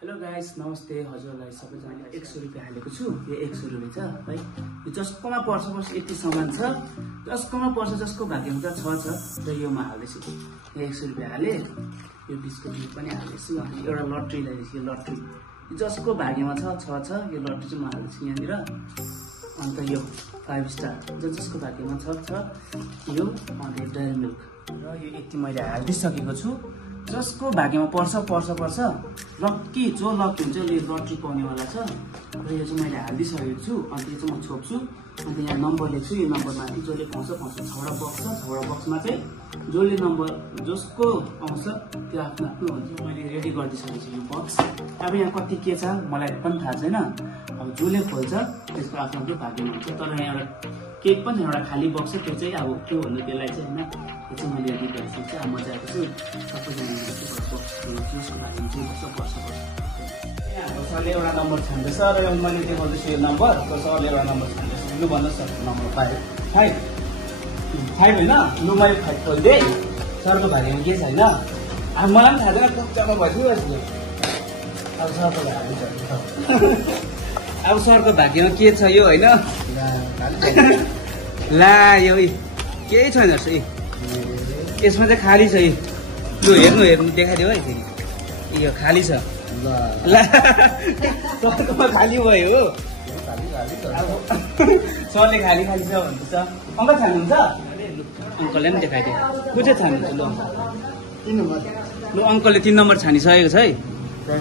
Hello guys नमस्ते हजुरलाई सबैजनाले 100 रुपैयाँ हालेको छु। यो 100 रुपैयाँ छ है। यो जसकोमा पर्छ यति सामान छ, जसकोमा पर्छ जसको भाग्यमा छ र यो म हाल्दैछु। यो 100 रुपैयाँ हाले, यो बिस्कुट पनि हाल्दैछु। अनि एउटा लटरी ल्याइदिन्छु। यो लटरी जसको भाग्यमा छ यो लटरी चाहिँ म हाल्दैछु यहाँनिर। अन्त यो 5 स्टार जसको भाग्यमा छ यो अन्त डेयरी मिल्क र यो यति मैले हालिदिसकेको छु। जसको भाग्यमा पर्छ लक्की जो लक्की हुन्छ यो लटरी पाउनेवाला छ र यो चाहिँ मैले हालिदिसकेको छु। अन्त यो चाहिँ म छोप्छु। अन्त यहाँ नम्बर लेख्छु। यो नम्बरमा जसले पाउँछ छवटा बक्स छ। छवटा बक्समा चाहिँ जसले नम्बर जसको आउँछ त्यो आफ्नो आफ्नो हुन्छ। मैले रेडी गरिदिइसकेको छु यो बक्स। अब यहाँ कति के छ मलाई पनि थाहा छैन। अब जसले खोल्छ त्यसको आफ्नो आफ्नो भाग्यमा हुन्छ। तर यहाँ एउटा केक पनि एउटा खाली बक्स छ। त्यो चाहिँ अब के भन्नु त्यसलाई चाहिँ होइन, त्यो चाहिँ मैले रेडी गरिसकेको छु। अब म चाहिँ आएको छु सबैजना जसको भाग्यमा चाहिँ पर्छ। सरले एउटा नम्बर छान्दैछ र मैले देखाउँदैछु यो नम्बर। सरले एउटा नम्बर छान्दैछ। लु भन्नुहोस् सर नम्बर 5 होइन। लु मैले 5 खोलिदिएँ। सरको भाग्यमा के छैन अब मलाई पनि थाहा छैन। कुच्चामा भइसक्यो। अब सरको भाग्य अब सरको भाग्यमा के छ यो होइन। ला यो केही छैन रहेछ। यसमा चाहिँ खाली छ। लु हेर्नु देखाइदियो है फेरि। यो खाली छ। ला सरकोमा खाली भयो हो। सरले खाली छ भन्दैछ। अङ्कल छान्नुहुन्छ? अङ्कलले पनि देखाइदियो। को चाहिँ छान्नुहुन्छ? लु अङ्कल लु अङ्कलले 3 नम्बर छानिसकेको छ है।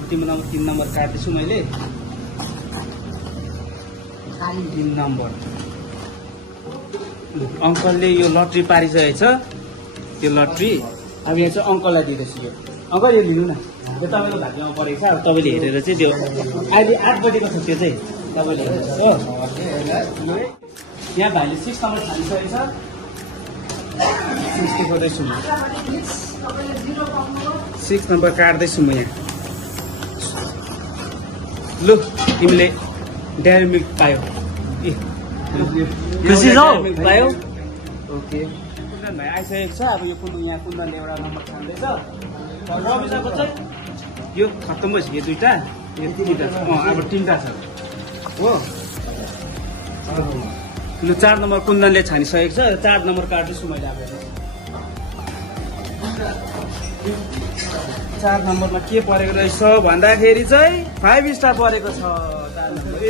3 नम्बर काट्दैछु मैले। 3 नम्बर अङ्कलले यो लटरी पारिसकेको छ। त्यो लटरी अब यहाँ चाहिँ अङ्कललाई दिँदैछु। यो अङ्कल यो लिनु न। यो तपाईँको भाग्यमा परेको छ। अब तपाईँले हेरेर चाहिँ त्यो अहिले 8 बजेको छ। त्यो चाहिँ तपाईँले हेर्नुहोस् हो। यहाँ भाइले 6 नम्बर छानिसकेको छ। 6 देखाउँदैछु म। 6 नम्बर काट्दैछु म यहाँ। लु तिमीले डेयरी मिल्क पायो। पायो ओके। कुन्दन भाइ आइसकेको छ। अब यो यहाँ कुन्दनले एउटा नम्बर छान्दैछ। रविसाको चाहिँ यो खत्तम भइसक्यो। 2टा यो 3टा छ। अब 3टा छ हो। लु 4 नम्बर कुन्दनले छानिसकेको छ। 4 नम्बर काट्दैछु मैले। अब 4 नम्बरमा के परेको रहेछ भन्दाखेरि चाहिँ 5 स्टार परेको छ। 4 नम्बर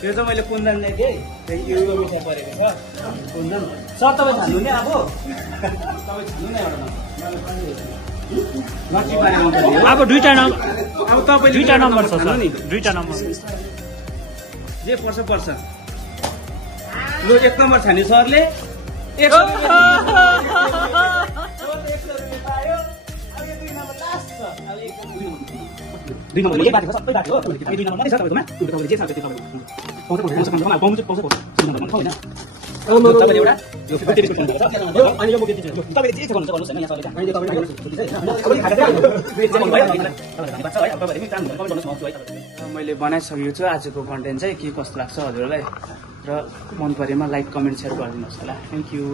यो चाहिँ मैले कुन्दनले दिएँ। यो विषय परेको छ कुन्दन। सर तपाईँ छान्नु नि। अब तपाईँ छान्नु न एउटा अब 2टा नम्बर। अब तपाईँ 2टा नम्बर छ नि। 2टा नम्बर जे पर्छ। लु 1 नम्बर छान्यो सरले। 100 रुपियाँ पायो। अब यो 2 नम्बर लास्ट छ। अब 2 नम्बर के बाटो सबै बाटो हो। 2 नम्बर मात्रै छ तपाईकोमा। तपाईले जे छ त्यो तपाईको पाउँछ होइन। तपाईले एउटा यो 50 बिस्कुट खानु पर्छ। अनि यो म के दिन्छु। तपाईले जे छ गर्नुहुन्छ हैन। यहाँ सरले अहिले तपाईले गर्नुहुन्छ है। अब खाजा चाहिँ मैले बनाइसकेको छु। आजको कन्टेन्ट चाहिँ के कस्तो लाग्छ हजुरलाई र मन परेमा लाइक कमेन्ट सेयर गरिदिनुहोस् होला। Thank you.